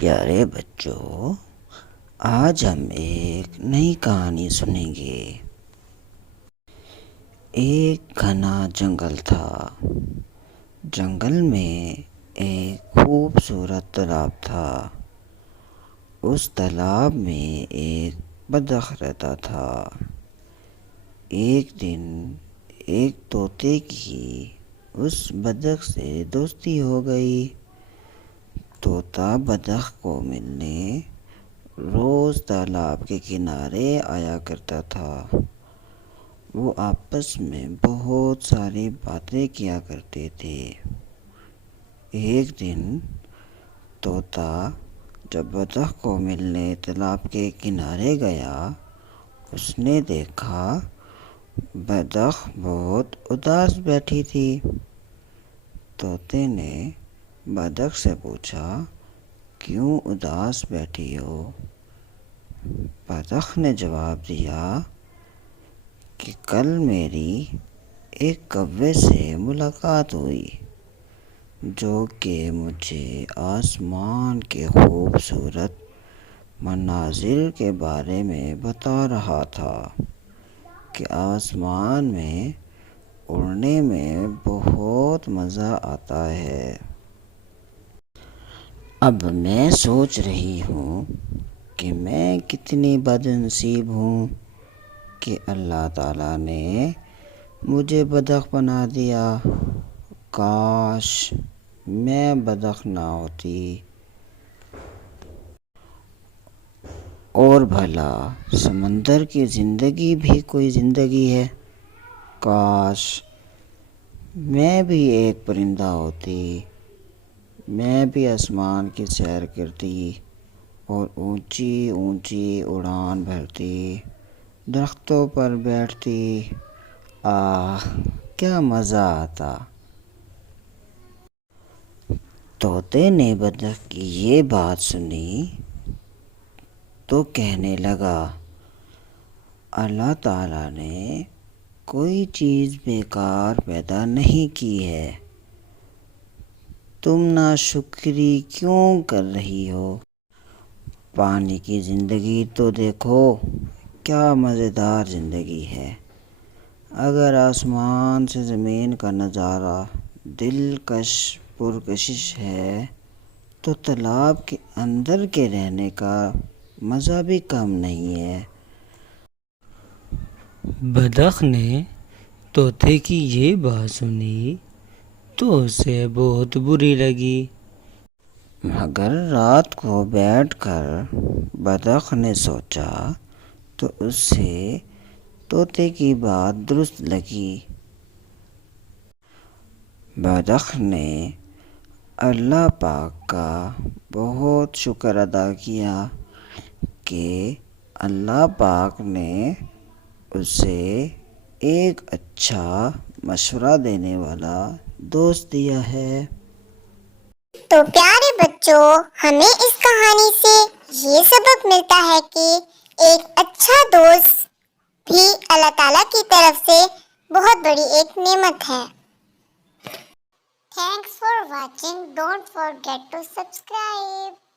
پیارے بچوں، آج ہم ایک نئی کہانی سنیں گے۔ ایک گھنا جنگل تھا۔ جنگل میں ایک خوبصورت تالاب تھا۔ اس تالاب میں ایک بطخ رہتا تھا۔ ایک دن ایک طوطے کی اس بطخ سے دوستی ہو گئی۔ طوطا بطخ کو ملنے روز تالاب کے کنارے آیا کرتا تھا۔ وہ آپس میں بہت ساری باتیں کیا کرتے تھے۔ ایک دن طوطا جب بطخ کو ملنے تالاب کے کنارے گیا، اس نے دیکھا بطخ بہت اداس بیٹھی تھی۔ طوطے نے بطخ سے پوچھا، کیوں اداس بیٹھی ہو؟ بطخ نے جواب دیا کہ کل میری ایک کوے سے ملاقات ہوئی، جو کہ مجھے آسمان کے خوبصورت مناظر کے بارے میں بتا رہا تھا کہ آسمان میں اڑنے میں بہت مزہ آتا ہے۔ اب میں سوچ رہی ہوں کہ میں کتنی بد نصیب ہوں کہ اللہ تعالیٰ نے مجھے بطخ بنا دیا۔ کاش میں بطخ نہ ہوتی، اور بھلا سمندر کی زندگی بھی کوئی زندگی ہے۔ کاش میں بھی ایک پرندہ ہوتی، میں بھی آسمان کی سیر کرتی اور اونچی اونچی اڑان بھرتی، درختوں پر بیٹھتی۔ آہ کیا مزہ آتا۔ طوطے نے بطخ کی یہ بات سنی تو کہنے لگا، اللہ تعالیٰ نے کوئی چیز بیکار پیدا نہیں کی ہے، تم ناشکری کیوں کر رہی ہو؟ پانی کی زندگی تو دیکھو، کیا مزیدار زندگی ہے۔ اگر آسمان سے زمین کا نظارہ دلکش پرکشش ہے تو تالاب کے اندر کے رہنے کا مزہ بھی کم نہیں ہے۔ بطخ نے طوطے کی یہ بات سنی تو اسے بہت بری لگی، مگر رات کو بیٹھ کر بطخ نے سوچا تو اسے طوطے کی بات درست لگی۔ بطخ نے اللہ پاک کا بہت شکر ادا کیا کہ اللہ پاک نے اسے ایک اچھا مشورہ دینے والا دوست دیا ہے۔ تو پیارے بچوں، ہمیں اس کہانی سے یہ سبق ملتا ہے کہ ایک اچھا دوست بھی اللہ تعالیٰ کی طرف سے بہت بڑی ایک نعمت ہے۔ Thanks for watching. Don't forget to subscribe.